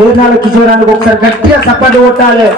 భోజనాలు చూడడానికి ఒకసారి గట్టిగా సపోర్ట్ కొట్టాలి.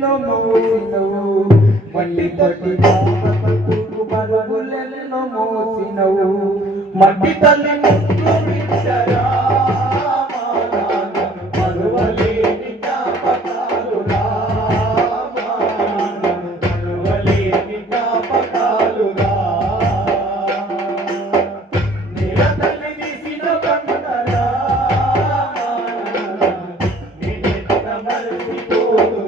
మరుగులెన్నో మోసినవు. మట్టి తొట్టి తూరు మరుగులెన్నో మోసినవు. మట్టి తల్లి ముట్టు విచ్చరా Oh,